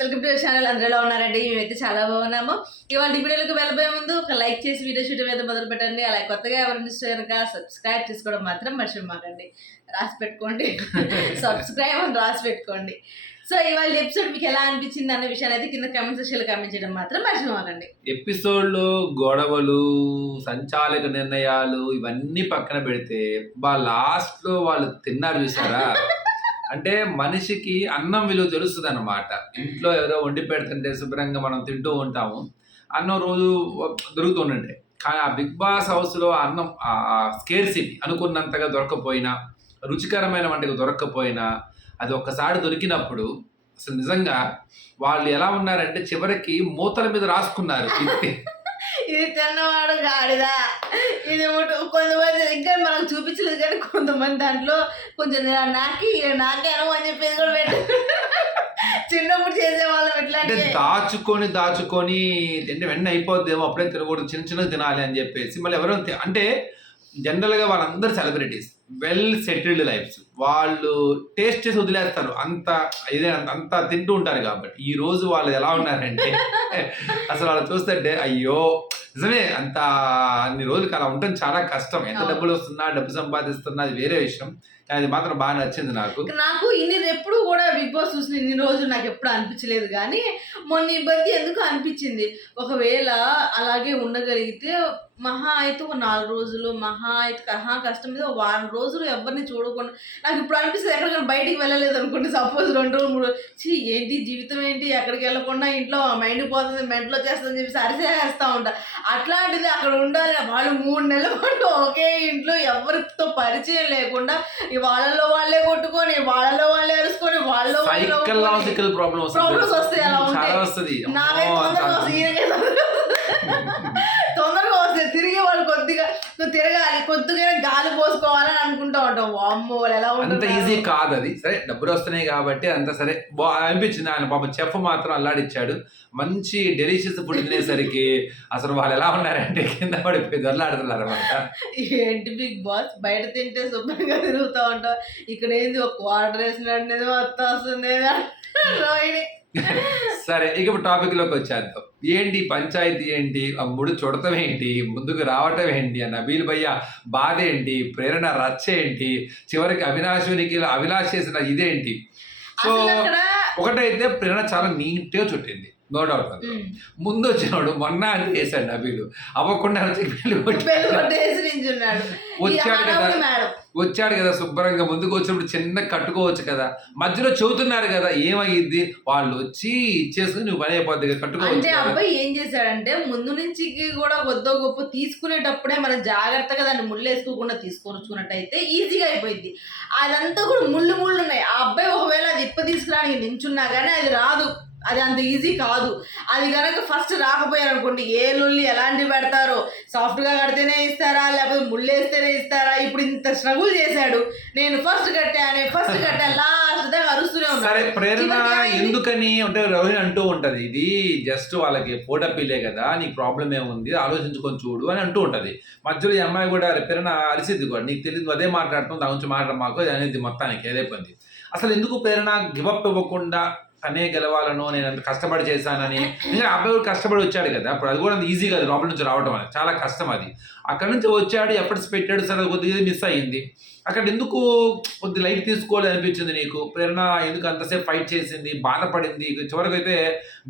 Welcome to channel. అందరూ ఎలా ఉన్నారండి? మేమైతే చాలా బాగున్నాము. ఇవాళ వీడియోలోకి వెళ్ళబోయే ముందు ఒక లైక్ చేసి వీడియో షూట్ అయితే మొదలు పెట్టండి. అలాగే కొత్తగా ఎవరైనా చూస్తే కనుక సబ్స్క్రైబ్ చేసుకోవడం మాత్రం మర్చిపోమాకండి. రాసి పెట్టుకోండి, సబ్స్క్రైబ్ అని రాసి పెట్టుకోండి. సో ఇవాళ ఎపిసోడ్ మీకు ఎలా అనిపించింది అన్న విషయాన్ని అయితే కింద కామెంట్ సెక్షన్లో కామెంట్ చేయడం మాత్రం మర్చిపోమాకండి. ఎపిసోడ్లో గొడవలు, సంచాలక నిర్ణయాలు ఇవన్నీ పక్కన పెడితే లాస్ట్లో వాళ్ళు తిన్నారు చూసారా? అంటే మనిషికి అన్నం విలువ తెలుస్తుంది అన్నమాట. ఇంట్లో ఎవరో వండి పెడుతుంటే శుభ్రంగా మనం తింటూ ఉంటాము, అన్నం రోజు దొరుకుతుండే. కానీ ఆ బిగ్ బాస్ హౌస్లో అన్నం స్కేర్సిటీ అనుకున్నంతగా దొరకపోయినా, రుచికరమైన వంటకు దొరక్కపోయినా, అది ఒక్కసారి దొరికినప్పుడు అసలు నిజంగా వాళ్ళు ఎలా ఉన్నారంటే చివరికి మూతల మీద రాసుకున్నారు. ఇది తిన్నవాడు గాడిదా, ఇది కొంతమంది ఇంకా మనకు చూపించలేదు కానీ కొంతమంది దాంట్లో కొంచెం నాకే అనువు అని చెప్పేది కూడా పెట్టారు. చిన్నప్పుడు చేసేవాళ్ళం ఇట్లాంటి దాచుకొని తింటే వెంటనే అయిపోద్దేమో, అప్పుడే తినకూడదు, చిన్నగా తినాలి అని చెప్పేసి. మళ్ళీ ఎవరో అంటే జనరల్గా వాళ్ళందరూ సెలబ్రిటీస్, వెల్ సెటిల్డ్ లైఫ్స్, వాళ్ళు టేస్ట్ చేసి వదిలేస్తారు, అంత తింటూ ఉంటారు. కాబట్టి ఈ రోజు వాళ్ళు ఎలా ఉన్నారంటే అసలు వాళ్ళు చూస్తుంటే అయ్యో నిజమే, అన్ని రోజులకి అలా ఉండటం చాలా కష్టం. ఎంత డబ్బులు వస్తున్నా, డబ్బు సంపాదిస్తున్నా అది వేరే విషయం, కానీ అది మాత్రం బాగా నచ్చింది నాకు ఎప్పుడు కూడా బిగ్ బాస్ చూసిన ఇన్ని రోజులు నాకు ఎప్పుడు అనిపించలేదు, కానీ మొన్న ఇబ్బంది ఎందుకు అనిపించింది. ఒకవేళ అలాగే ఉండగలిగితే మహా అయితే ఒక 4 రోజులు, మహా అయితే కష్టం మీద 1 వారం రోజులు ఎవరిని చూడకుండా, నాకు ఇప్పుడు అనిపిస్తుంది ఎక్కడికైనా బయటికి వెళ్ళలేదు అనుకుంటే, సపోజ్ 2 రోజులు 3 రోజులు ఏంటి జీవితం ఏంటి, ఎక్కడికి వెళ్ళకుండా ఇంట్లో మైండ్ పోతుంది, మెంట్లో చేస్తుందని చెప్పి సరిసేస్తా ఉంటా. అట్లాంటిది అక్కడ ఉండాలి. వాళ్ళు 3 నెలల పాటు ఒకే ఇంట్లో ఎవరితో పరిచయం లేకుండా వాళ్ళలో వాళ్ళే కొట్టుకొని, వాళ్ళలో వాళ్ళే అరుచుకొని, వాళ్ళలో సైకలాజికల్ ప్రాబ్లమ్స్ వస్తాయి. అలా ఉంటాయి. నాకైతే తొందరగా వస్తాయి. తిరిగి వాళ్ళు కొద్దిగా తిరగాలి, కొద్దిగా గాలి పోసుకోవాలని అనుకుంటా ఉంటాం. వామ్మో వాళ్ళు ఎలా ఉంటుంది, అంత ఈజీ కాదు అది. సరే డబ్బులు వస్తున్నాయి కాబట్టి అంత సరే అనిపించింది. ఆయన పాప చెఫ్ మాత్రం అల్లాడిచ్చాడు. మంచి డెలిషియస్ ఫుడ్ తినేసరికి అసలు వాళ్ళు ఎలా ఉన్నారంటే కింద పడిపోయి దొరలాడుతున్నారు అనమాట. ఏంటి బిగ్ బాస్ బయట తింటే శుభ్రంగా తిరుగుతూ ఉంటాం, ఇక్కడ ఏంది ఒక వాటర్ వేసినట్టు మొత్తం వస్తుంది రోహిణి. సరే ఇక ఇప్పుడు టాపిక్ లోకి వచ్చేద్దాం. ఏంటి పంచాయతీ ఏంటి, అమ్ముడు చూడటం ఏంటి, ముందుకు రావటం ఏంటి, నబీల్ భయ్య బాధ ఏంటి, ప్రేరణ రచ్చ ఏంటి, చివరికి అవినాష్ చేసిన ఇదేంటి. సో ఒకటైతే ప్రేరణ చాలా నీట్గా చుట్టింది, నో డౌట్. ముందు వచ్చినాడు మొన్న అని చేశాడు నబీలు, అవ్వకుండా వచ్చాడు కదా శుభ్రంగా. ముందుకు వచ్చినప్పుడు చిన్న కట్టుకోవచ్చు కదా, మధ్యలో చెబుతున్నారు కదా ఏమయ్యిద్ది, వాళ్ళు వచ్చి ఇచ్చేసుకుని నువ్వు పని అయిపోద్ది కట్టుకోవచ్చు. అంటే అబ్బాయి ఏం చేశాడంటే ముందు నుంచి కూడా కొద్దో గొప్ప తీసుకునేటప్పుడే మనం జాగ్రత్తగా దాన్ని ముళ్ళు వేసుకోకుండా తీసుకొచ్చుకున్నట్టయితే ఈజీగా అయిపోయింది. అదంతా కూడా ముళ్ళు ఉన్నాయి. ఆ అబ్బాయి ఒకవేళ అది తీసుకురానికి నించున్నా కానీ అది రాదు, అది అంత ఈజీ కాదు. అది కనుక ఫస్ట్ రాకపోయారు అనుకోండి, ఏ లొల్లి ఎలాంటివి పెడతారో, సాఫ్ట్గా కడితేనే ఇస్తారా లేకపోతే ముళ్ళేస్తేనే ఇస్తారా. ఇప్పుడు ఇంత స్ట్రగుల్ చేశాడు, నేను ఫస్ట్ కట్టాను లాస్ట్ దాకా అరుస్తూనే ఉన్నాను. సరే ప్రేరణ ఎందుకని అంటే రోహిణి అంటూ ఉంటది, ఇది జస్ట్ వాళ్ళకి ఫోటోపీలే కదా, నీకు ప్రాబ్లం ఏముంది ఆలోచించుకొని చూడు అని అంటూ ఉంటది. మధ్యలో ఈ అమ్మాయి కూడా ప్రేరణ అరిసిద్ది కూడా, నీకు తెలియదు అదే మాట్లాడుతుంది, దాని గురించి మాట్లాడ మాకు అనేది మొత్తానికి ఏదైపోయింది. అసలు ఎందుకు ప్రేరణ గివప్ ఇవ్వకుండా తనే గెలవాలను, నేను అంత కష్టపడి చేశానని. ఇంకా అబ్బాయి కష్టపడి వచ్చాడు కదా, అప్పుడు అది కూడా అంత ఈజీ కాదు, లోపల నుంచి రావడం అనేది చాలా కష్టం. అది అక్కడి నుంచి వచ్చాడు, ఎఫర్ట్స్ పెట్టాడు, సరే కొద్దిగా మిస్ అయ్యింది. అక్కడ ఎందుకు కొద్ది లైట్ తీసుకోవాలి అనిపించింది నీకు? ప్రేరణ ఎందుకు అంతసేపు ఫైట్ చేసింది, బాధపడింది, చివరికి అయితే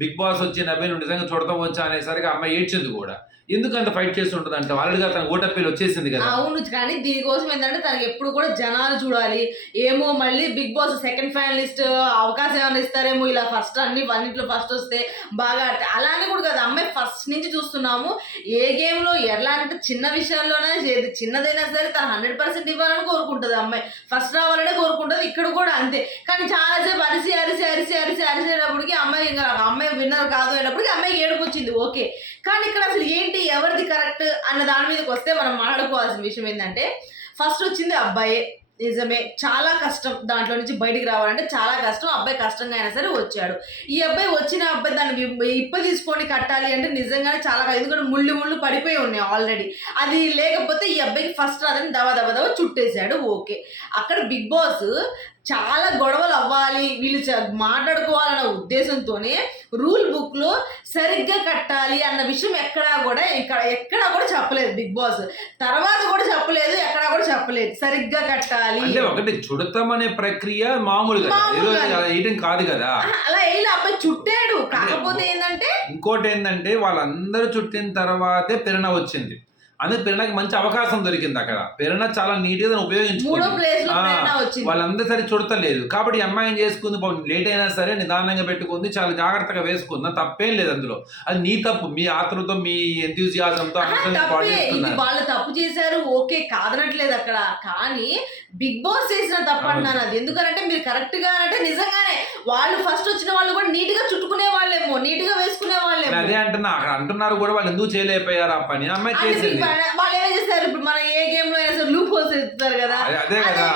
బిగ్ బాస్ వచ్చి నవ్వే నువ్వు నిజంగా చూడటం వచ్చా అనేసరికి అమ్మాయి ఏడ్చింది కూడా. ఎందుకు అంత ఫైట్ చేస్తుంటుంది అంటే ఆల్రెడీగా తన ఓటప్పీలు వచ్చేసింది కదా. అవును, కానీ దీనికోసం ఏంటంటే తనకి ఎప్పుడు కూడా జనాలు చూడాలి, ఏమో మళ్ళీ బిగ్ బాస్ సెకండ్ ఫైనలిస్ట్ అవకాశం ఏమైనా ఇస్తారేమో, ఇలా ఫస్ట్ అన్నింటిలో ఫస్ట్ వస్తే బాగా అలానే కూడా కదా. అమ్మాయి ఫస్ట్ నుంచి చూస్తున్నాము ఏ గేమ్లో ఎలాంటి చిన్న విషయాల్లోనే చిన్నదైనా సరే తను 100% ఇవ్వాలని కోరుకుంటుంది. అమ్మాయి ఫస్ట్ రావాలనే కోరుకుంటుంది. ఇక్కడ కూడా అంతే. కానీ చాలాసేపు అరిసేటప్పటికి అమ్మాయి విన్నర్ కాదు అయినప్పటికీ అమ్మాయికి ఏడుపు వచ్చింది, ఓకే. కానీ ఇక్కడ అసలు ఏంటి ఎవరిది కరెక్ట్ అన్న దాని మీదకి వస్తే మనం మాట్లాడుకోవాల్సిన విషయం ఏంటంటే, ఫస్ట్ వచ్చింది అబ్బాయే, నిజమే చాలా కష్టం, దాంట్లో నుంచి బయటికి రావాలంటే చాలా కష్టం. అబ్బాయి కష్టంగా అయినా సరే వచ్చాడు. ఈ అబ్బాయి వచ్చిన అబ్బాయి దాన్ని తీసుకొని కట్టాలి అంటే నిజంగానే చాలా, ఎందుకంటే ముళ్ళు పడిపోయి ఉన్నాయి ఆల్రెడీ. అది లేకపోతే ఈ అబ్బాయికి ఫస్ట్ రాదని దవ చుట్టేశాడు, ఓకే. అక్కడ బిగ్ బాస్ చాలా గొడవలు అవ్వాలి, వీళ్ళు మాట్లాడుకోవాలన్న ఉద్దేశంతోనే రూల్ బుక్ లో సరిగ్గా కట్టాలి అన్న విషయం ఎక్కడా కూడా చెప్పలేదు బిగ్ బాస్. తర్వాత కూడా చెప్పలేదు, ఎక్కడా కూడా చెప్పలేదు సరిగ్గా కట్టాలి అంటే. ఒకటి చుడతాం అనే ప్రక్రియ మామూలుగా ఏదో వేయటం కాదు కదా. అలా వేయాలి, అబ్బాయి చుట్టాడు. కాకపోతే ఏంటంటే ఇంకోటి ఏంటంటే వాళ్ళందరూ చుట్టిన తర్వాతే ప్రేరణ వచ్చింది. అందుకే ప్రేరణకి మంచి అవకాశం దొరికింది అక్కడ. ప్రేరణ చాలా నీట్ గా ఉపయోగించుకుంది. వాళ్ళందరూ సరే చుడతలేదు కాబట్టి ఈ అమ్మాయి ఏం చేసుకుంది, లేట్ అయినా సరే నిదానంగా పెట్టుకుంది, చాలా జాగ్రత్తగా వేసుకుంది. తప్పేం లేదు అందులో. అది నీ తప్పు, మీ ఆతృతో మీ ఎంతూజియాజంతో వాళ్ళు తప్పు చేశారు, ఓకే, కాదనట్లేదు అక్కడ. కానీ బిగ్ బాస్ చేసిన తప్పు అన్నాను అది. ఎందుకంటే మీరు కరెక్ట్ గా అంటే నిజంగానే వాళ్ళు ఫస్ట్ వచ్చిన వాళ్ళు కూడా నీట్ గా చుట్టుకునే వాళ్ళేమో, నీట్ గా వేసుకునే వాళ్ళేమో. అదే అంటున్నా, అక్కడ అంటున్నారు కూడా వాళ్ళు ఎందుకు చేయలేకపోయారు ఆ పని. అమ్మాయి చేసింది. వాళ్ళు ఏమేం చేస్తారు, ఇప్పుడు మన ఏ గేమ్ లో లూప్ హోల్స్ ఎత్తుతారు కదా, అదే కదా.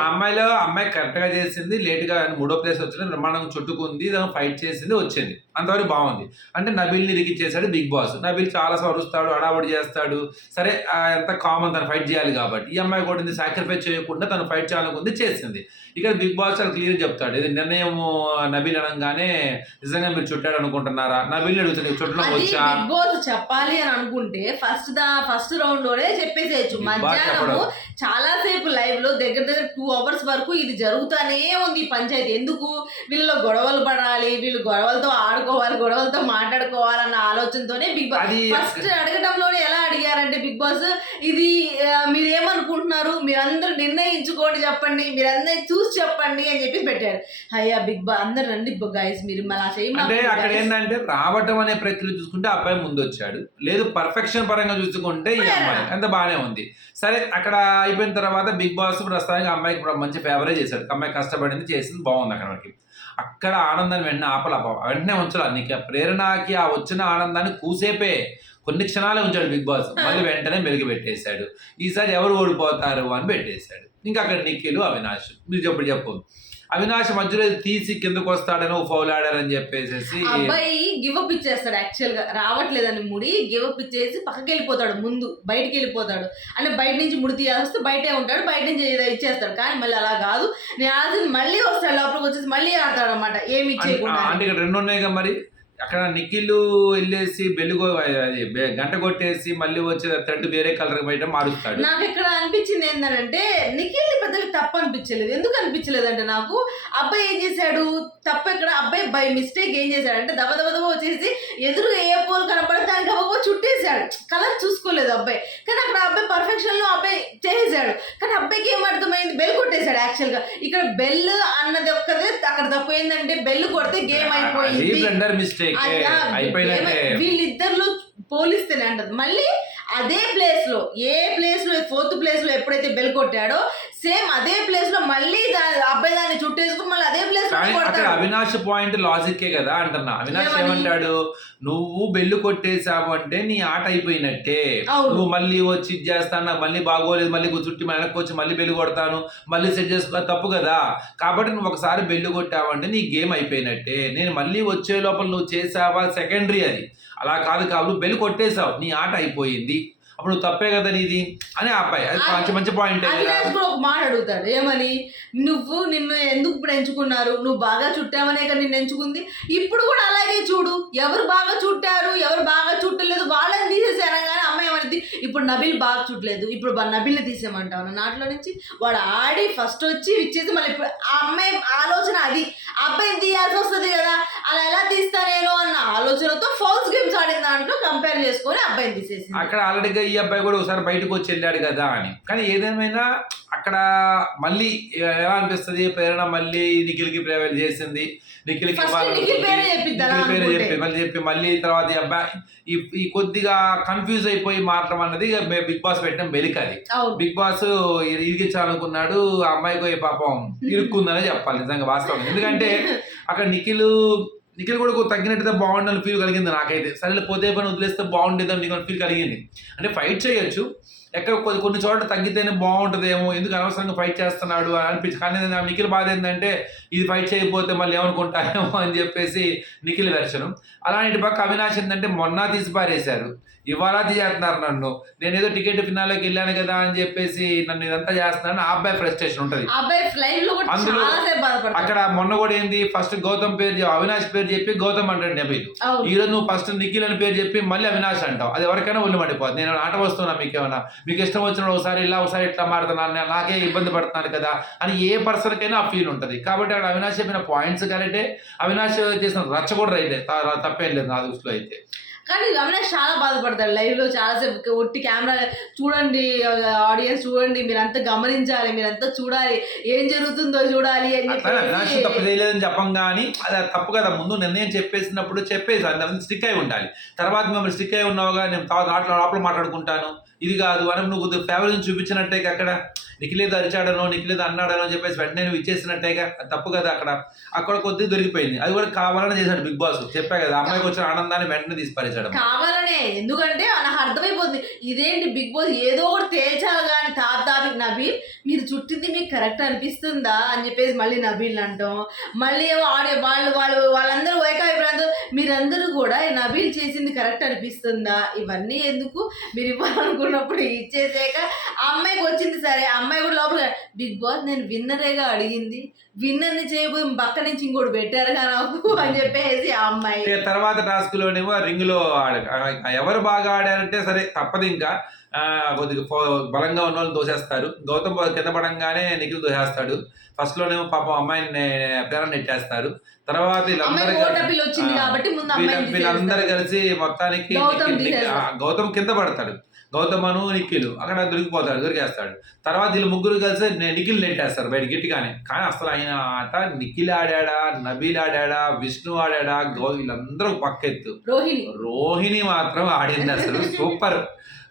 ఆ అమ్మాయి కరెక్ట్ గా చేసింది. లేట్ గా 3వ ప్లేస్ వచ్చింది, బ్రహ్మాండంగా చుట్టుకుంది, ఫైట్ చేసింది, వచ్చింది. అంతవరకు బాగుంది. అంటే నబిల్ని ఇరికిచ్చేసాడు బిగ్ బాస్. నబిల్ చాలా సరుస్తాడు, అడావుడి చేస్తాడు. సరే ఎంత కామన్, తను ఫైట్ చేయాలి కాబట్టి. ఈ అమ్మాయి కూడా సాక్రిఫైస్ చేయకుండా తను ఫైట్ చేయాలనుకుంది, చేసింది. ఇక్కడ బిగ్ బాస్ చాలా క్లియర్ చెప్తాడు, ఇది నిర్ణయం నబిల్ అనగానే నిజంగా మీరు చుట్టాడు అనుకుంటున్నారా, నబిల్ అడుగుతాడు చుట్టడం వచ్చా. బిగ్ బాస్ చెప్పాలి అని అనుకుంటే ఫస్ట్ రౌండ్ లోనే చెప్పేసేయచ్చు. మధ్యాహ్నము చాలా సేపు లైవ్ లో దగ్గర 2 hours వరకు ఇది జరుగుతానే ఉంది ఈ పంచాయతీ. ఎందుకు, వీళ్ళలో గొడవలు పడాలి, వీళ్ళు గొడవలతో ఆడుకోవాలి, గొడవలతో మాట్లాడుకోవాలన్న ఆలోచనతోనే బిగ్ బాస్ ఫస్ట్ అడగడంలోనే ఎలా అడిగారంటే, బిగ్ బాస్ ఇది మీరు ఏమనుకుంటున్నారు, మీరందరూ నిర్ణయించుకోండి, చెప్పండి, మీరందరూ చూసి చెప్పండి అని చెప్పి పెట్టారు. అయ్యా బిగ్ బాస్ అందరు రండి గైస్, మీరు మళ్ళీ అంటే అక్కడ ఏంటంటే రావటం అనే ప్రక్రియ చూసుకుంటే అబ్బాయి ముందు వచ్చాడు, లేదు పర్ఫెక్షన్ పరంగా చూసుకుంటే ఈ అమ్మాయి అంత బాగానే ఉంది. సరే అక్కడ అయిపోయిన తర్వాత బిగ్ బాస్ ప్రస్తుతానికి అమ్మాయికి మంచి ఫేవరే చేశాడు. అమ్మాయి కష్టపడింది, చేసింది, బాగుంది. అక్కడ ఆనందాన్ని వెంటనే ఉంచాలి. నీకు ప్రేరణకి ఆ వచ్చిన ఆనందాన్ని కూసేపే కొన్ని క్షణాలే ఉంచాడు బిగ్ బాస్, మళ్ళీ వెంటనే మెరుగు పెట్టేశాడు. ఈసారి ఎవరు ఓడిపోతారు అని పెట్టేశాడు. ఇంకా అక్కడ నిఖిల్, అవినాష్. మీరు చెప్పు అవినాష్ మధ్యలో తీసి కిందకు వస్తాడని ఫౌల్ ఆడారని చెప్పేసి అబ్బాయి గివ్ అప్ ఇచ్చేస్తాడు. యాక్చువల్ గా రావట్లేదని ముడి గివ్ అప్ ఇచ్చేసి పక్కకి వెళ్ళిపోతాడు, ముందు బయటికి వెళ్ళిపోతాడు. అంటే బయట నుంచి ముడి తీయాల్సి బయటే ఉంటాడు, బయట నుంచి ఇచ్చేస్తాడు. కానీ మళ్ళీ అలా కాదు, నేను ఆల్రెడీ మళ్ళీ వస్తాడు, లోపలికి వచ్చేసి మళ్ళీ ఆడతాడు అనమాట, ఏమి ఇచ్చేయకుండా. అంటే ఇక్కడ 2 ఉన్నాయిగా మరి. అక్కడ నిఖిల్ వెళ్ళేసి గంట కొట్టేసి మళ్ళీ వచ్చే థ్రెడ్ వేరే కలర్ బయట మారుస్తాడు. నాకు ఇక్కడ అనిపించింది ఏంటంటే నిఖిల్ పెద్దగా తప్పు అనిపించలేదు. ఎందుకు అనిపించలేదు అంటే, నాకు అబ్బాయి ఏం చేశాడు తప్పు ఎక్కడ, అబ్బాయి బై మిస్టేక్ ఏం చేశాడంటే దబ వచ్చేసి ఎదురుగా ఏ పోల్ కనపడితే దానికి అవ్వకో చుట్టేశాడు, కలర్ చూసుకోలేదు అబ్బాయి. కానీ అక్కడ అబ్బాయి పర్ఫెక్షన్ లో అబ్బాయి చేసేసాడు. కానీ అబ్బాయికి ఏం అర్థమైంది, బెల్ కొట్టేశాడు. యాక్చువల్ గా ఇక్కడ బెల్ అన్నది ఒక్కదే అక్కడ తప్పు. ఏంటంటే బెల్ కొడితే గేమ్ అయిపోయింది, వీళ్ళిద్దరిలో పోలిస్తేనే అంటది. మళ్ళీ అదే ప్లేస్ లో, ఏ ప్లేస్ లో 4th ప్లేస్ లో ఎప్పుడైతే బెల్ కొట్టాడో సేమ్ అదే ప్లేస్ లో మళ్ళీ అబ్బాయి దాన్ని చుట్టేసుకుని మళ్ళీ అదే ప్లేస్ లో. అవినాష్ పాయింట్ లాజిక్కే కదా అంటున్నా. అవినాష్ ఏమంటాడు, నువ్వు బెల్లు కొట్టేసావు అంటే నీ ఆట అయిపోయినట్టే, నువ్వు మళ్ళీ వచ్చి చేస్తాను, నాకు మళ్ళీ బాగోలేదు, మళ్ళీ చుట్టి వెనక్కి వచ్చి మళ్ళీ బెల్లు కొడతాను, మళ్ళీ సెట్ చేసుకో, తప్పు కదా. కాబట్టి నువ్వు ఒకసారి బెల్లు కొట్టావంటే నీ గేమ్ అయిపోయినట్టే. నేను మళ్ళీ వచ్చే లోపల నువ్వు చేసావా సెకండరీ, అది అలా కాదు నువ్వు బెల్లు కొట్టేసావు, నీ ఆట అయిపోయింది, అప్పుడు నువ్వు తప్పే కదా నీది అని అబ్బాయి. అది మంచి పాయింట్. ఒక మాట అడుగుతాడు, ఏమని, నిన్ను ఎందుకు ఇప్పుడు ఎంచుకున్నారు, నువ్వు బాగా చుట్టావనే కదా నిన్ను ఎంచుకుంది. ఇప్పుడు కూడా అలాగే చూడు, ఎవరు బాగా చుట్టారు ఎవరు బాగా చుట్టలేదు వాళ్ళని తీసేసి అనగానే అమ్మాయి ఏమనిది, ఇప్పుడు నబిల్ బాగా చుట్టలేదు, ఇప్పుడు నబిల్ని తీసేయమంటావు నాట్లో నుంచి. వాడు ఆడి ఫస్ట్ వచ్చి ఇచ్చేసి మళ్ళీ ఇప్పుడు ఆ అమ్మాయి ఆలోచన అది, అబ్బాయిని తీయాల్సి వస్తుంది కదా, అలా ఎలా తీస్తా నేను అన్న ఆలోచనతో ఫౌల్స్ గేమ్స్ ఆడిన దాంట్లో కంపేర్ చేసుకొని అబ్బాయిని తీసేసి అక్కడ ఆల్రెడీగా ఈ అబ్బాయి కూడా ఒకసారి బయటకు వచ్చి వెళ్ళాడు కదా అని. కానీ ఏదేమైనా అక్కడ మళ్ళీ ఎలా అనిపిస్తుంది, ప్రేరణ మళ్ళీ నిఖిల్కి ప్రేమ చేసింది, నిఖిల్కి చెప్పి మళ్ళీ తర్వాత ఈ అబ్బాయి ఈ కొద్దిగా కన్ఫ్యూజ్ అయిపోయి మారడం అన్నది బిగ్ బాస్ పెట్టడం బెలికది. బిగ్ బాస్ ఇరిగించాలనుకున్నాడు, ఆ అమ్మాయికి పాపం ఇరుక్కుందనే చెప్పాలి నిజంగా వాస్తవం. ఎందుకంటే అక్కడ నిఖిల్ నిఖిల్ కూడా తగ్గినట్టుగా బాగుండాలని ఫీల్ కలిగింది నాకైతే. సరే పోతే పని వదిలేస్తే బాగుండేదని నీకు ఫీల్ కలిగింది. అంటే ఫైట్ చేయొచ్చు, ఎక్కడ కొన్ని చోట్ల తగ్గితేనే బాగుంటుందేమో, ఎందుకు అనవసరంగా ఫైట్ చేస్తున్నాడు అని అనిపించి. కానీ నిఖిల్ బాధ ఏంటంటే ఇది ఫైట్ చేయకపోతే మళ్ళీ ఏమనుకుంటారేమో అని చెప్పేసి నిఖిల్ వెర్షను. అలాంటి పక్క అవినాష్ ఏంటంటే మొన్న తీసి పారేశారు, ఇవాళ తీసేస్తున్నారు నన్ను. నేను ఏదో టికెట్ ఫినాల్లోకి వెళ్ళాను కదా అని చెప్పేసి నన్ను ఇదంతా చేస్తున్నాను. ఆ అబ్బాయి ఫ్రస్ట్రేషన్ ఉంటుంది అందులో. అక్కడ మొన్న కూడా ఏంది, ఫస్ట్ గౌతమ్ పేరు అవినాష్ పేరు చెప్పి గౌతమ్ అంటాడు నబీల్. ఈ రోజు నువ్వు ఫస్ట్ నిఖిల్ అని పేరు చెప్పి మళ్ళీ అవినాష్ అంటావు. అది ఎవరికైనా ఒళ్ళు పడిపోతుంది. నేను ఆట వస్తున్నా, మీకేమన్నా మీకు ఇష్టం వచ్చిన ఒకసారి ఇలా ఒకసారి ఇట్లా మారుతున్నాను, నాకే ఇబ్బంది పడుతున్నాను కదా అని ఏ పర్సన్కైనా ఆ ఫీల్ ఉంటుంది. కాబట్టి అక్కడ అవినాష్ చెప్పిన పాయింట్స్ కరెక్టే, అవినాష్ చేసిన రచ్చ కూడా రైతే, తప్పేం లేదు నా దృష్టిలో అయితే. కానీ అవినాష్ చాలా బాధపడతాడు లైవ్ లో, చాలాసేపు ఒట్టి కెమెరా చూడండి, ఆడియన్స్ చూడండి, మీరంతా గమనించాలి, మీరంతా చూడాలి, ఏం జరుగుతుందో చూడాలి అని అవినాష్ తప్పు చేయలేదని చెప్పం కానీ అది తప్పు కదా. ముందు నిర్ణయం చెప్పేసినప్పుడు చెప్పేసి అందరం స్టిక్ అయి ఉండాలి. తర్వాత మిమ్మల్ని స్టిక్ అయి ఉన్నావుగా, నేను లోపల మాట్లాడుకుంటాను ఇది కాదు అని నువ్వు ఫేవర్ చూపించినట్టే అక్కడ. నిఖిలేదో అరిచాడనో నిఖిలేదో అన్నాడనో అని చెప్పేసి వెంటనే నువ్వు ఇచ్చేసినట్టేగా, తప్పు కదా. అక్కడ కొద్దిగా దొరికిపోయింది. అది కూడా కావాలని చేశాడు బిగ్ బాస్. చెప్పా కదా, అమ్మాయికి వచ్చిన ఆనందాన్ని వెంటనే తీసి పారేశాడు కావాలనే. ఎందుకంటే నాకు అర్థమైపోతుంది ఇదేంటి బిగ్ బాస్ ఏదో ఒకటి తేల్చాలి కానీ తాతాబి నబీల్ మీరు చుట్టింది మీకు కరెక్ట్ అనిపిస్తుందా అని చెప్పేసి మళ్ళీ నబీల్ అంటాం. మళ్ళీ ఏమో వాళ్ళందరూ ఏకాభిప్రాయంతో మీరందరూ కూడా నబీల్ చేసింది కరెక్ట్ అనిపిస్తుందా, ఇవన్నీ ఎందుకు, మీరు ఇవ్వాలనుకున్నప్పుడు ఇచ్చేసాక అమ్మాయికి వచ్చింది సరే, అమ్మాయి కూడా లోపల బిగ్ బాస్ నేను విన్నరేగా అడిగింది, విన్నర్ని చేయబోయి పక్క నుంచి ఇంకోటి పెట్టారుగా నాకు అని చెప్పేసి ఆ అమ్మాయి. తర్వాత టాస్క్ లోనేమో రింగ్ లో ఎవరు బాగా ఆడారంటే సరే తప్పదు, ఇంకా కొద్దిగా బలంగా ఉన్న వాళ్ళు దోసేస్తారు. గౌతమ్ కింద పడంగానే నిఖిల్ దోసేస్తాడు. ఫస్ట్ లోనేమో పాపం అమ్మాయిని పేరని నెట్టేస్తారు. తర్వాత వీళ్ళందరూ కలిసి మొత్తానికి గౌతమ్ కింద పడతాడు. గౌతమను నిఖిల్ అక్కడ దొరికేస్తాడు. తర్వాత వీళ్ళు ముగ్గురు కలిసి నిఖిల్ నెట్టేస్తారు బయట గట్టిగానే. కానీ అసలు ఆయన ఆట నిఖిల్ ఆడా, నబీల్ ఆడా, విష్ణు ఆడా, వీళ్ళందరూ పక్కెత్తు. రోహిణి మాత్రం ఆడింది అసలు సూపర్.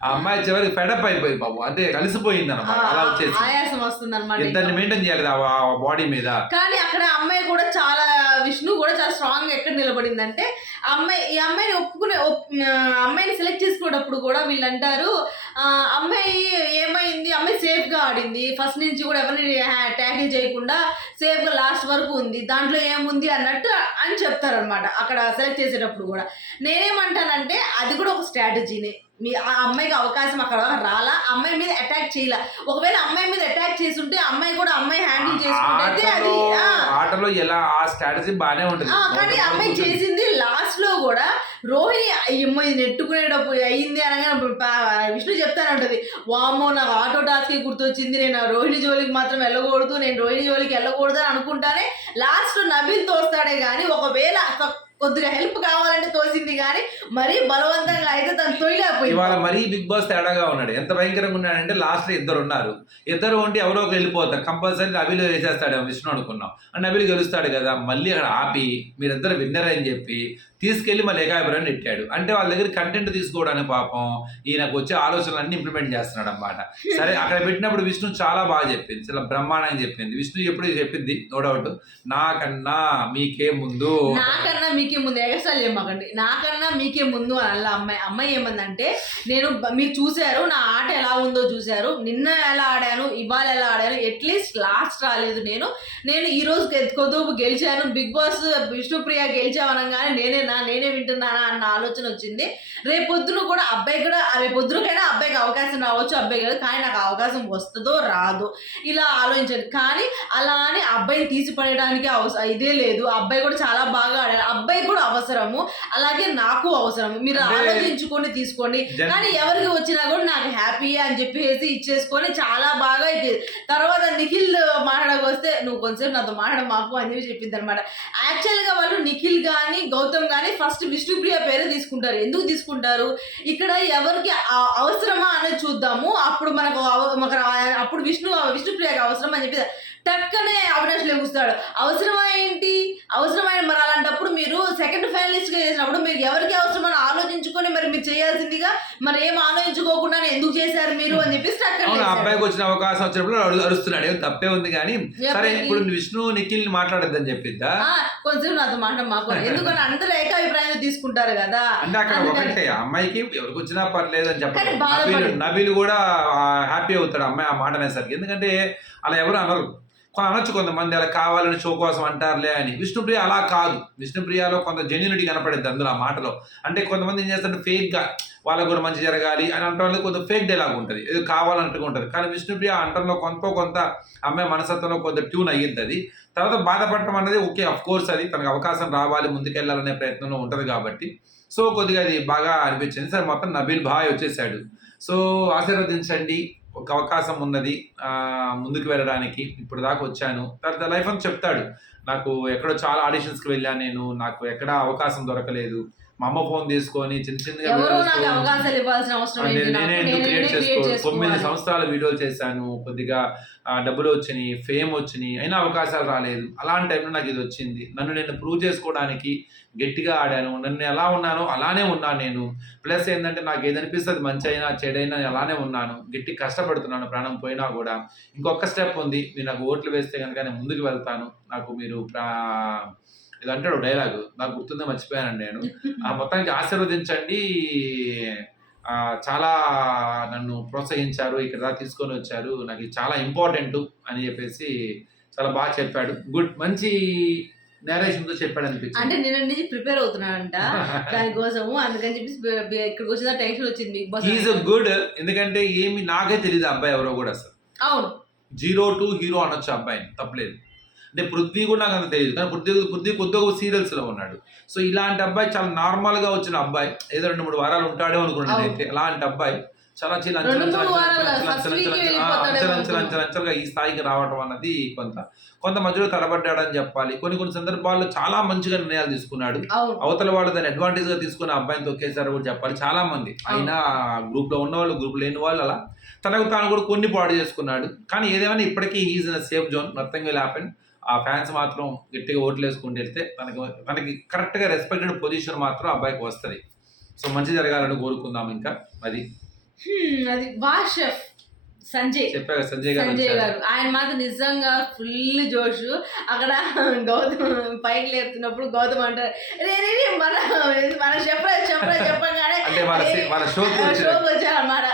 ఆ అమ్మాయి చివరికి ఫెడప్ అయిపోయి బాబు, అంటే కలిసిపోయింది అనమాట. అలా వచ్చేసి ఆయాసం వస్తుంది అనమాట, ఇద్దరిని మెయింటైన్ చేయాలి ఆ బాడీ మీద. కానీ అక్కడ అమ్మాయి కూడా చాలా, విష్ణు కూడా చాలా స్ట్రాంగ్ ఎక్కడ నిలబడిందంటే ఈ అమ్మాయిని అమ్మాయిని సెలెక్ట్ చేసుకునేటప్పుడు కూడా వీళ్ళు అంటారు అమ్మాయి ఏమైంది, అమ్మాయి సేఫ్ గా ఆడింది, ఫస్ట్ నుంచి కూడా ఎవరిని ట్యాకిల్ చేయకుండా సేఫ్ గా లాస్ట్ వరకు ఉంది, దాంట్లో ఏముంది అన్నట్టు అని చెప్తారు అనమాట అక్కడ సెలెక్ట్ చేసేటప్పుడు కూడా. నేనేమంటానంటే అది కూడా ఒక స్ట్రాటజీనే. ఆ అమ్మాయికి అవకాశం అక్కడ రాలా, అమ్మాయి మీద అటాక్ చేయలే. ఒకవేళ అమ్మాయి మీద అటాక్ చేసి ఉంటే అమ్మాయి కూడా అమ్మాయి హ్యాండిల్ చేసుకుంటే అది ఆటలో ఎలా ఆ స్ట్రాటజీ బానే ఉంటుంది. కానీ అమ్మాయి చేసింది లాస్ట్ లో కూడా రోహిణి అమ్మాయి నెట్టుకునేటప్పుడు అయ్యింది అనగా విష్ణు చెప్తానంటది, వామ్మో నాకు ఆటో టాస్క్ గుర్తొచ్చింది, నేను రోహిణి జోలికి మాత్రం వెళ్ళకూడదు, నేను రోహిణి జోలికి వెళ్ళకూడదు అని అనుకుంటానే లాస్ట్ నబీల్ తోస్తాడే కానీ ఒకవేళ కొద్దిగా హెల్ప్ కావాలంటే తోసింది కానీ మరీ బలవంతంగా అయితే తను తొయ్యలేకపోయింది. ఇవాళ మరీ బిగ్ బాస్ తేడాగా ఉన్నాడు. ఎంత భయంకరంగా ఉన్నాడంటే లాస్ట్ లో ఇద్దరు ఉన్నారు, ఇద్దరు ఉంటే ఎవరో ఒకరు వెళ్ళిపోతారు. కంపల్సరీ నబీల్ వేసేస్తాడు విష్ణు అనుకున్నాం, నబీల్ గెలుస్తాడు కదా. మళ్ళీ అక్కడ ఆపి మీరిద్దరు విన్నర్ అని చెప్పి తీసుకెళ్లి మళ్ళీ ఏకాభిప్రాయం నెట్టాడు. అంటే వాళ్ళ దగ్గర కంటెంట్ తీసుకోవడానికి పాపం ఈయనకు వచ్చే ఆలోచనలన్నీ ఇంప్లిమెంట్ చేస్తున్నాడు అన్నమాట. సరే అక్కడ పెట్టినప్పుడు విష్ణు చాలా బాగా చెప్పింది, చాలా బ్రహ్మాండంగా చెప్పింది. విష్ణు ఎప్పుడు చెప్పింది నో డౌట్, నాకన్నా మీకే ముందు, నాకన్నా మీకే ముందు ఎగస్ట్రాలు చేయమాకండి, నాకన్నా మీకే ముందు అని అలా అమ్మాయి ఏమందంటే నేను మీరు చూశారు నా ఆట ఎలా ఉందో చూశారు, నిన్న ఎలా ఆడాను ఇవాళ ఎలా ఆడాను, అట్లీస్ట్ లాస్ట్ రాలేదు, నేను ఈ రోజు కొద్దిగా గెలిచాను, బిగ్ బాస్ విష్ణుప్రియ గెలిచామనగానే నేనే వింటున్నానా అన్న ఆలోచన వచ్చింది. రేపొద్దున కూడా రేపొద్దునకైనా అబ్బాయికి అవకాశం రావచ్చు, అబ్బాయి కదా, కానీ నాకు అవకాశం వస్తుందో రాదు ఇలా ఆలోచించండి. కానీ అలా అని అబ్బాయిని తీసిపడేయడానికి ఇదే లేదు, అబ్బాయి కూడా చాలా బాగా ఆడారు, అబ్బాయి కూడా అవసరము, అలాగే నాకు అవసరము, మీరు ఆలోచించుకొని తీసుకోండి. కానీ ఎవరికి వచ్చినా కూడా నాకు హ్యాపీ అని చెప్పేసి ఇచ్చేసుకొని చాలా బాగా ఇచ్చేది. తర్వాత నిఖిల్ మాట్లాడక వస్తే నువ్వు కొంచెం నాతో మాట్లాడ మాకు అని చెప్పి చెప్పింది అనమాట. యాక్చువల్గా వాళ్ళు నిఖిల్ కానీ గౌతమ్ కానీ ఫస్ట్ విష్ణుప్రియ పేరే తీసుకుంటారు. ఎందుకు తీసుకుంటారు, ఇక్కడ ఎవరికి అవసరమా అనేది చూద్దాము, అప్పుడు అప్పుడు విష్ణుప్రియకి అవసరం అని చెప్పి టక్కనే అవినాష్ లెగుస్తాడు. అవసరమా ఏంటి? అవసరమైన మరి అలాంటప్పుడు మీరు సెకండ్ ఫైనలిస్ట్‌గా చేసినప్పుడు మీరు ఎవరికి అవసరమని ఆలోచించుకొని మరి మీరు చేయాల్సిందిగా మరి ఏం ఆలోచించుకోకుండానే ఎందుకు చేశారు మీరు అని చెప్పేసి టక్కన అవును, లేసాడు. అబ్బాయికి వచ్చిన అవకాశం వచ్చినప్పుడు అరుస్తున్నాడు. ఏం తప్పే ఉంది కానీ సరే ఎవరికి? ఇప్పుడు విష్ణు నిఖిల్ మాట్లాడొద్దని చెప్పిద్దా? కొంచెం నాతో మాట మాకు ఎందుకని అందరూ ఏకాభిప్రాయంతో తీసుకుంటారు కదా. అంటే అక్కడ ఒకటే అమ్మాయికి ఎవరికి వచ్చినా పర్లేదు అని చెప్పాలి. కానీ బాధపడి- నబీల్ కూడా హ్యాపీ అవుతాడు అమ్మాయి ఆ మాట అనేసరికి. ఎందుకంటే అలా ఎవరు అనరు. అనొచ్చు కొంతమంది అలా కావాలని షో కోసం అంటారులే అని. విష్ణుప్రియ అలా కాదు. విష్ణుప్రియలో కొంత జెన్యూనిటీ కనపడింది అందులో ఆ మాటలో. అంటే కొంతమంది ఏం చేస్తారు ఫేక్ గా వాళ్ళకు కూడా మంచి జరగాలి అని అంటే కొంత ఫేక్ డైలాగ్ ఉంటుంది, ఏదో కావాలన్నట్టుగా ఉంటుంది. కానీ విష్ణుప్రియ అంటంలో కొంత అమ్మాయి మనసత్వంలో కొంత ట్యూన్ అయ్యింది. అది తర్వాత బాధపడటం అనేది ఓకే, అఫ్ కోర్స్ అది తనకు అవకాశం రావాలి ముందుకెళ్ళాలనే ప్రయత్నంలో ఉంటుంది కాబట్టి సో కొద్దిగా అది బాగా అనిపించింది. సరే మొత్తం నబీల్ భాయ్ వచ్చేసాడు. సో ఆశీర్వదించండి, ఒక అవకాశం ఉన్నది ముందుకు వెళ్ళడానికి, ఇప్పుడు దాకా వచ్చాను. తర్వాత లైఫ్ అని చెప్తాడు. నాకు ఎక్కడో చాలా ఆడిషన్స్కి వెళ్ళాను నేను, నాకు ఎక్కడ అవకాశం దొరకలేదు. మా అమ్మ ఫోన్ తీసుకొని చిన్నగా ఎవరో నాకు అవకాశాలు ఇవ్వాల్సిన అవసరం ఏంటి? నేనే నాకు ఎందుకు క్రియేట్ నేనే చేసుకో. 9 చేసుకోవాలి. సంవత్సరాల వీడియోలు చేశాను, కొద్దిగా డబ్బులు వచ్చినాయి, ఫేమ్ వచ్చినాయి, అయినా అవకాశాలు రాలేదు. అలాంటి టైంలో నాకు ఇది వచ్చింది. నన్ను నేను ప్రూవ్ చేసుకోవడానికి గట్టిగా ఆడాను. నన్ను ఎలా ఉన్నానో అలానే ఉన్నాను నేను. ప్లస్ ఏంటంటే నాకు ఏదనిపిస్తుంది మంచి అయినా చెడైనా అలానే ఉన్నాను. గట్టి కష్టపడుతున్నాను ప్రాణం పోయినా కూడా. ఇంకొక స్టెప్ ఉంది, మీరు నాకు ఓట్లు వేస్తే కనుక నేను ముందుకు వెళ్తాను. నాకు మీరు ఇది అంటాడు డైలాగు, నాకు గుర్తుందో మర్చిపోయానండి నేను. మొత్తానికి ఆశీర్వదించండి, చాలా నన్ను ప్రోత్సహించారు, ఇక్కడ దాకా తీసుకొని వచ్చారు, నాకు ఇది చాలా ఇంపార్టెంట్ అని చెప్పేసి చాలా బాగా చెప్పాడు. గుడ్, మంచి నేరేషన్తో చెప్పాడు అనిపించింది. అంటే నిన్న నుంచి ప్రిపేర్ అవుతున్నాడంట దానికోసము, అందుకని చెప్పి ఇక్కడికి వచ్చిన టెన్షన్ వచ్చింది బిగ్ బాస్. ఈజ్ గుడ్, ఎందుకంటే ఏమి నాకే తెలియదు అబ్బాయి ఎవరో కూడా అసలు. అవును, 0 to హీరో అనొచ్చు అబ్బాయిని, తప్పలేదు. అంటే పృథ్వీ కూడా నాకు అంత తెలియదు, కానీ పృథ్వీ కొద్దిగా సీరియల్స్ లో ఉన్నాడు. సో ఇలాంటి అబ్బాయి చాలా నార్మల్ గా వచ్చిన అబ్బాయి, ఏదో 2-3 వారాలు ఉంటాడేమో అనుకున్నాను అయితే. అలాంటి అబ్బాయి చాలా అంచెలంచెలుగా ఈ స్థాయికి రావటం అన్నది కొంత మధ్యలో తడబడ్డాడని చెప్పాలి. కొన్ని సందర్భాల్లో చాలా మంచిగా నిర్ణయాలు తీసుకున్నాడు. అవతల వాళ్ళు దాన్ని అడ్వాంటేజ్ గా తీసుకుని అబ్బాయిని తొక్కేశారు కూడా చెప్పాలి చాలా మంది. అయినా గ్రూప్ లో ఉన్న వాళ్ళు, గ్రూప్ లేని వాళ్ళు అలా తనకు తాను కూడా కొన్ని పాడు చేసుకున్నాడు. కానీ ఏదేమైనా ఇప్పటికీ he is in safe zone, nothing will happen. ఆ ఫ్యాన్స్ మాత్రం గట్టిగా ఓట్లు వేసుకుంటూ వెళ్తే తనకి కరెక్ట్ గా రెస్పెక్టెడ్ పొజిషన్ మాత్రం అబ్బాయికి వస్తుంది. సో మంచి జరగాలని కోరుకుందాం. ఇంకా అది వాషెఫ్ సంజయ్ చెప్పారు సంజయ్ గారు, ఆయన మాత్రం నిజంగా ఫుల్ జోష్. అక్కడ గౌతమ్ పైకి లేపుతున్నప్పుడు గౌతమ్ అంటారు మన చెప్పగానే షోకి వచ్చారన్నమాట.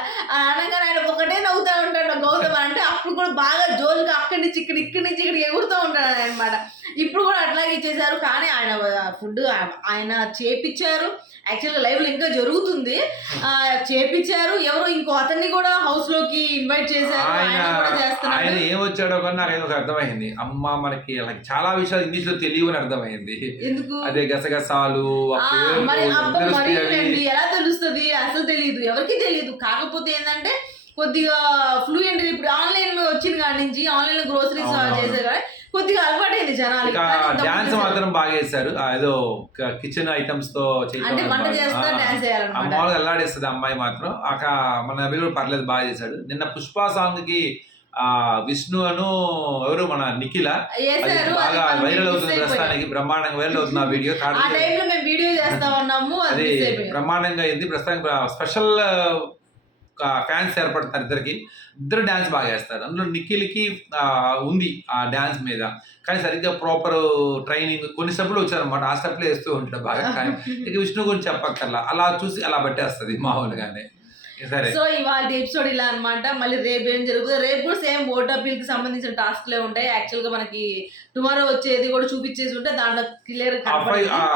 అనగానే ఆయన ఒకటే నవ్వుతూ ఉంటాడు గౌతమ్ అంటే. అప్పుడు కూడా బాగా జోరుగా అక్కడి నుంచి ఇక్కడికి ఎగురుతూ ఉంటాడు అనమాట. ఇప్పుడు కూడా అట్లాగే ఇచ్చేసారు. కానీ ఆయన ఫుడ్ ఆయన చేపించారు. యాక్చువల్గా లైవ్ ఇంకా జరుగుతుంది, చేపించారు. ఎవరు ఇంకో అతన్ని కూడా హౌస్ లోకి ఇన్వైట్ చేశారు. ఆయన ఏమొచ్చాడో కానీ నాకు అర్థమైంది. అమ్మ మనకి చాలా విషయాలు ఇంగ్లీష్ లో తెలియని అర్థమైంది. ఎందుకు అదే గసగసాలు ఎలా తెలుస్తుంది? అసలు తెలియదు, ఎవరికి తెలియదు. కాకపోతే ఏంటంటే కొద్దిగా ఫ్లూయెంట్ ఇప్పుడు ఆన్లైన్ వచ్చింది కాడి నుంచి ఆన్లైన్ లో గ్రోసరీస్ చేసే కానీ కొద్దిగా అలవాటైంది జనాలకి. డాన్స్ మాత్రం బాగా చేశారు. ఏదో కిచెన్ ఐటమ్స్ తో మామూలుగా అల్లాడేస్తుంది అమ్మాయి మాత్రం. మన నబీల్ కూడా పర్లేదు, బాగా చేశాడు. నిన్న పుష్ప సాంగ్ కి విష్ణు అను ఎవరు మన నిఖిల బాగా వైరల్ అవుతుంది, ప్రస్తుతానికి బ్రహ్మాండంగా వైరల్ అవుతుంది ఆ వీడియో. అది బ్రహ్మాండంగా అయింది. ప్రస్తుతానికి స్పెషల్ ఫ్యాన్స్ ఏర్పడతారు ఇద్దరు డాన్స్ బాగా చేస్తారు. అందులో నిఖిల్కి ఉంది ఆ డాన్స్ మీద, కానీ సరిగ్గా ప్రాపర్ ట్రైనింగ్ కొన్ని స్టెప్లు వచ్చారనమాట. ఆ స్టెప్లు వేస్తూ ఉంటాడు బాగా. ఇక విష్ణు గురించి చెప్పక్కర్లా, అలా చూసి అలా పట్టేస్తుంది మామూలుగానే. సో ఇవాళ ఎపిసోడ్ ఇలా అనమాట. మళ్ళీ రేపు ఏం జరుగుతుంది? రేపు కూడా సేమ్ ఓట్ అపీల్ కి సంబంధించిన టాస్క్లే ఉంటాయి. యాక్చువల్ గా మనకి టుమారో వచ్చేది కూడా చూపించేసి ఉంటే దాంట్లో క్లియర్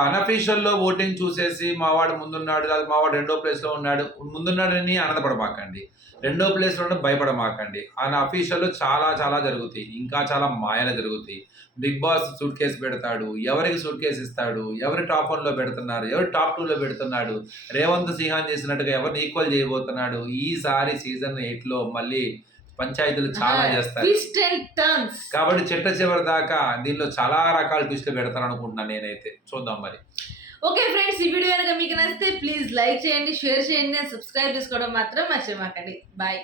అన్అఫీషియల్ లో ఓటింగ్ చూసేసి మావాడు ముందున్నాడు, లేదా మావాడు 2వ ప్లేస్ లో ఉన్నాడు, ముందున్నాడని ఆనందపడమాకండి, 2వ ప్లేస్ లో భయపడమాకండి. అన్అఫీషియల్ లో చాలా జరుగుతాయి, ఇంకా చాలా మాయలు జరుగుతాయి. బిగ్ బాస్ సూట్ కేసు పెడతాడు, ఎవరికి సూట్ కేసు ఇస్తాడు, ఎవరి టాప్ 1 లో పెడుతున్నారు, ఎవరు టాప్ 2 లో పెడుతున్నాడు, రేవంత్ సింహాన్ చేసినట్టుగా ఎవరిని ఈక్వల్ చేయబోతున్నాడు. ఈసారి సీజన్ 8 లో మళ్ళీ పంచాయతీలు చాలా చేస్తారు కాబట్టి చివరి దాకా దీనిలో చాలా రకాల ట్విస్టులు పెడతారు అనుకుంటున్నాను నేనైతే. చూద్దాం మరి. ఓకే ఫ్రెండ్స్, ఈ వీడియో కనుక మీకు నచ్చితే ప్లీజ్ లైక్ చేయండి, షేర్ చేయండి, సబ్స్క్రైబ్ చేసుకోవడం మాత్రం మర్చిపోకండి. బాయ్.